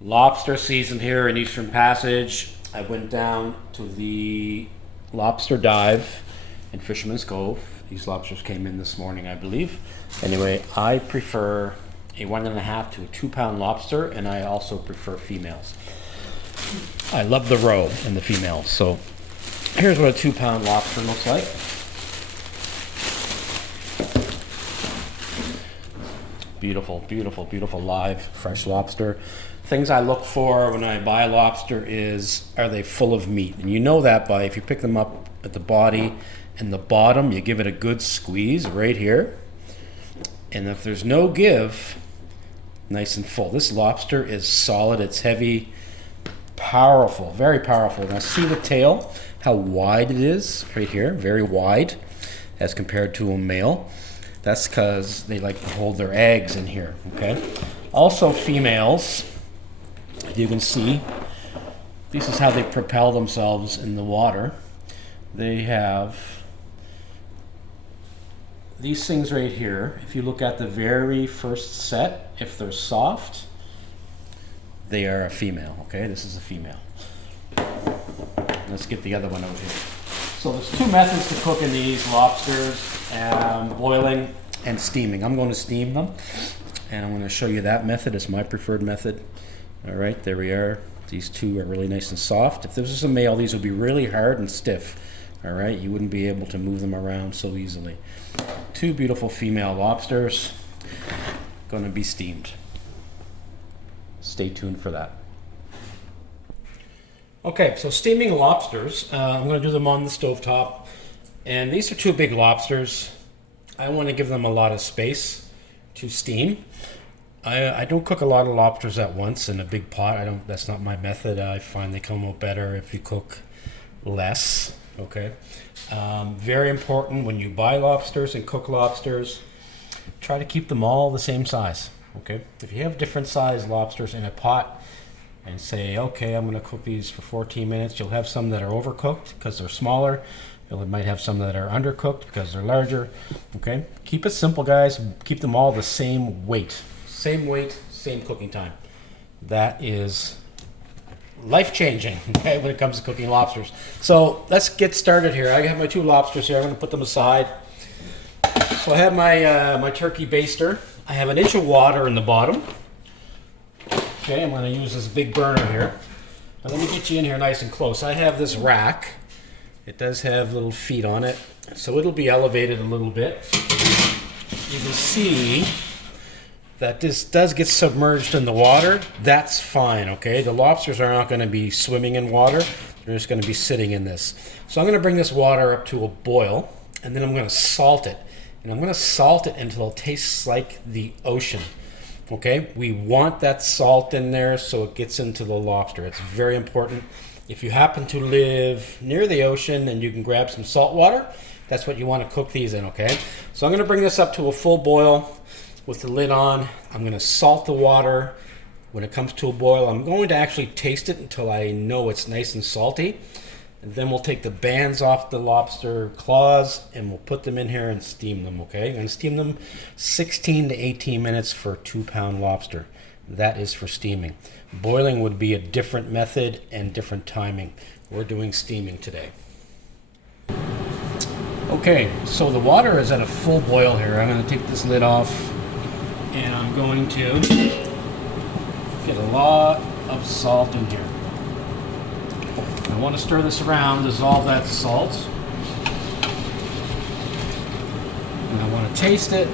Lobster season here in Eastern Passage. I went down to the lobster dive in Fisherman's Cove. These lobsters came in this morning, I believe. Anyway, I prefer a 1.5 to a 2 pound lobster, and I also prefer females. I love the roe and the females. So here's what a 2 pound lobster looks like. Beautiful, beautiful, beautiful live fresh lobster. Things I look for when I buy a lobster is, are they full of meat? And you know that by, if you pick them up at the body and the bottom, you give it a good squeeze right here. And if there's no give, nice and full. This lobster is solid, it's heavy, powerful, very powerful. Now see the tail, how wide it is right here, very wide as compared to a male. That's because they like to hold their eggs in here, okay? Also females, you can see, this is how they propel themselves in the water. They have these things right here. If you look at the very first set, if they're soft, they are a female, okay? This is a female. Let's get the other one over here. So there's two methods to cooking these lobsters, boiling and steaming. I'm going to steam them, and I'm going to show you that method. It's my preferred method. All right, there we are. These two are really nice and soft. If this was a male, these would be really hard and stiff. All right, you wouldn't be able to move them around so easily. Two beautiful female lobsters, going to be steamed. Stay tuned for that. Okay, so steaming lobsters, I'm going to do them on the stovetop. And these are two big lobsters. I want to give them a lot of space to steam. I don't cook a lot of lobsters at once in a big pot. That's not my method. I find they come out better if you cook less. Okay. Very important when you buy lobsters and cook lobsters, try to keep them all the same size. Okay. If you have different size lobsters in a pot and say, okay, I'm going to cook these for 14 minutes, you'll have some that are overcooked because they're smaller. You might have some that are undercooked because they're larger. Okay. Keep it simple, guys. Keep them all the same weight. Same weight, same cooking time. That is life-changing, okay, when it comes to cooking lobsters. So let's get started here. I have my two lobsters here. I'm going to put them aside. So I have my turkey baster. I have 1 inch of water in the bottom. Okay, I'm going to use this big burner here. Now let me get you in here nice and close. I have this rack. It does have little feet on it, so it'll be elevated a little bit. You can see that this does get submerged in the water. That's fine, okay? The lobsters are not going to be swimming in water. They're just going to be sitting in this. So I'm going to bring this water up to a boil, and then I'm going to salt it. And I'm going to salt it until it tastes like the ocean, okay? We want that salt in there so it gets into the lobster. It's very important. If you happen to live near the ocean and you can grab some salt water, that's what you want to cook these in, okay? So I'm going to bring this up to a full boil with the lid on. I'm going to salt the water. When it comes to a boil, I'm going to actually taste it until I know it's nice and salty. And then we'll take the bands off the lobster claws and we'll put them in here and steam them, okay? I'm going to steam them 16 to 18 minutes for a 2 pound lobster. That is for steaming. Boiling would be a different method and different timing. We're doing steaming today. Okay, so the water is at a full boil here. I'm going to take this lid off. And I'm going to get a lot of salt in here. I want to stir this around, dissolve that salt. And I want to taste it.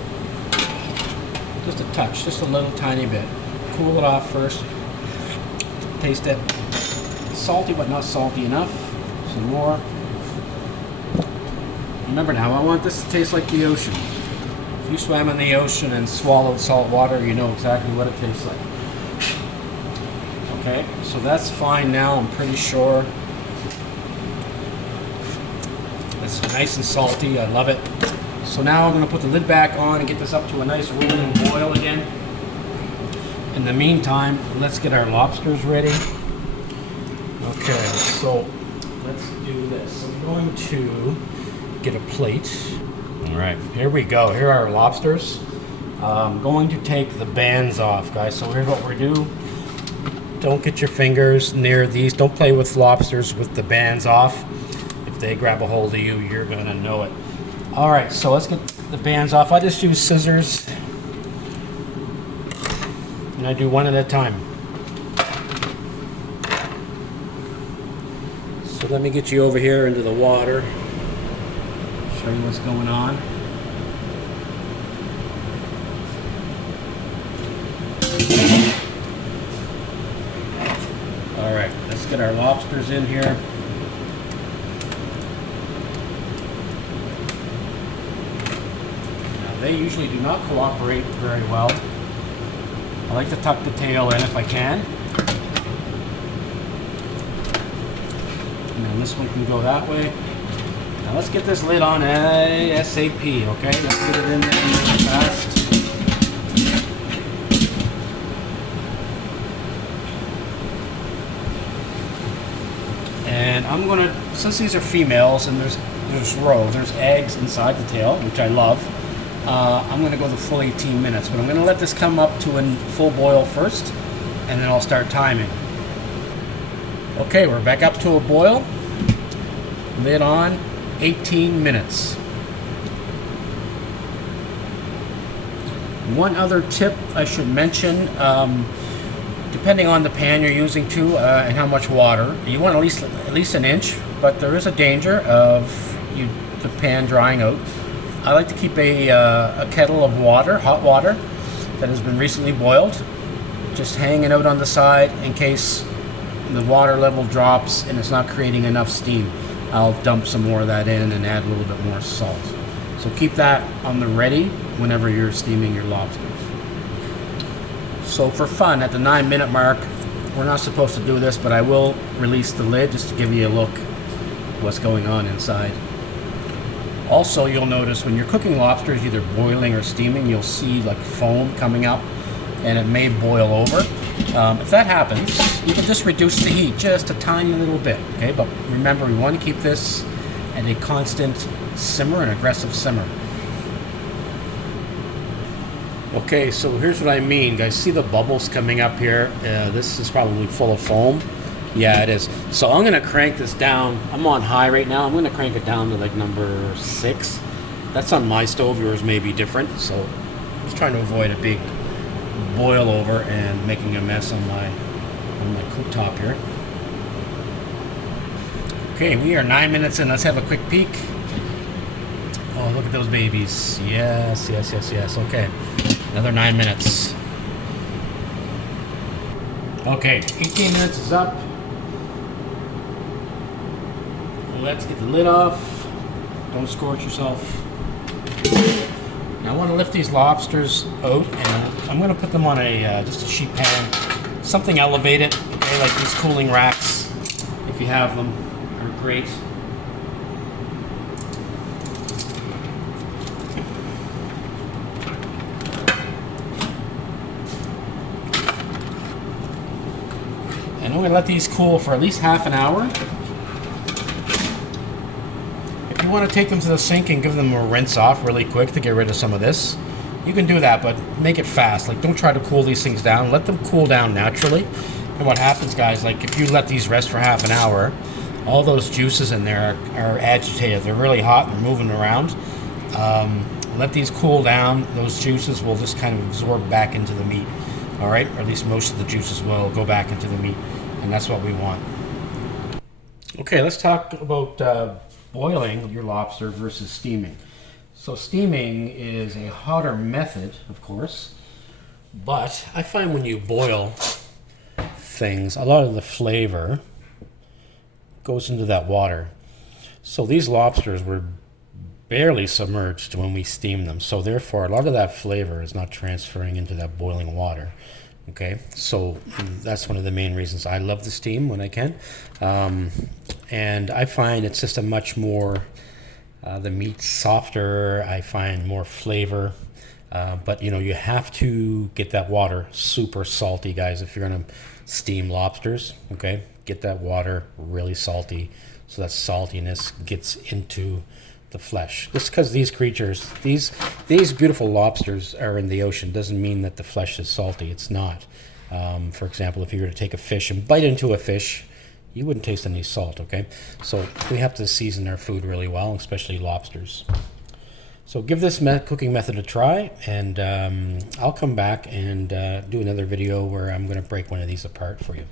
Just a touch, just a little tiny bit. Cool it off first. Taste it. Salty, but not salty enough. Some more. Remember now, I want this to taste like the ocean. If you swam in the ocean and swallowed salt water, you know exactly what it tastes like. Okay, so that's fine now, I'm pretty sure. It's nice and salty, I love it. So now I'm going to put the lid back on and get this up to a nice rolling boil again. In the meantime, let's get our lobsters ready. Okay, so let's do this. I'm going to get a plate. All right, here we go. Here are our lobsters. I'm going to take the bands off, guys. So here's what we do. Don't get your fingers near these. Don't play with lobsters with the bands off. If they grab a hold of you, you're gonna know it. All right, so let's get the bands off. I just use scissors, and I do one at a time. So let me get you over here into the water. Show you what's going on. All right, let's get our lobsters in here. Now, they usually do not cooperate very well. I like to tuck the tail in if I can. And then this one can go that way. Now let's get this lid on ASAP, okay? Let's get it in there really fast. And I'm gonna, since these are females and there's eggs inside the tail, which I love, I'm gonna go the full 18 minutes, but I'm gonna let this come up to a full boil first, and then I'll start timing. Okay, we're back up to a boil. Lid on, 18 minutes. One other tip I should mention, depending on the pan you're using too, and how much water, you want at least an inch, but there is a danger of the pan drying out. I like to keep a kettle of water, hot water, that has been recently boiled, just hanging out on the side in case the water level drops and it's not creating enough steam. I'll dump some more of that in and add a little bit more salt. So keep that on the ready whenever you're steaming your lobsters. So for fun, at the 9-minute mark, we're not supposed to do this, but I will release the lid just to give you a look what's going on inside. Also, you'll notice when you're cooking lobsters, either boiling or steaming, you'll see like foam coming up and it may boil over. If that happens, you can just reduce the heat just a tiny little bit, okay? But remember, we want to keep this at a constant simmer, an aggressive simmer. Okay, so here's what I mean, guys. See the bubbles coming up here? This is probably full of foam. Yeah, it is. So I'm gonna crank this down. I'm on high right now. I'm gonna crank it down to like number 6. That's on my stove. Yours may be different. So I'm just trying to avoid a big boil over and making a mess on my cooktop here. Okay, we are 9 minutes in. Let's have a quick peek. Oh, look at those babies. Yes, yes, yes, yes. Okay, another 9 minutes. Okay, 18 minutes is up. Let's get the lid off. Don't scorch yourself. Now I want to lift these lobsters out, and I'm going to put them on just a sheet pan, something elevated, okay, like these cooling racks, if you have them, are great. And I'm going to let these cool for at least half an hour. If you want to take them to the sink and give them a rinse off really quick to get rid of some of this, you can do that, but make it fast. Like, don't try to cool these things down. Let them cool down naturally. And what happens, guys, like if you let these rest for half an hour, all those juices in there are agitated. They're really hot. They're moving around. Let these cool down. Those juices will just kind of absorb back into the meat. All right? Or at least most of the juices will go back into the meat. And that's what we want. Okay, let's talk about boiling your lobster versus steaming. So steaming is a hotter method, of course, but I find when you boil things, a lot of the flavor goes into that water. So these lobsters were barely submerged when we steamed them, so therefore a lot of that flavor is not transferring into that boiling water. Okay, so that's one of the main reasons I love the steam when I can. And I find it's just a much more, the meat's softer, I find more flavor. But you know, you have to get that water super salty, guys, if you're gonna steam lobsters, okay? Get that water really salty so that saltiness gets into the flesh. Just because these creatures, these beautiful lobsters are in the ocean doesn't mean that the flesh is salty. It's not. For example, if you were to take a fish and bite into a fish, you wouldn't taste any salt, okay? So we have to season our food really well, especially lobsters. So give this cooking method a try, and I'll come back and do another video where I'm going to break one of these apart for you.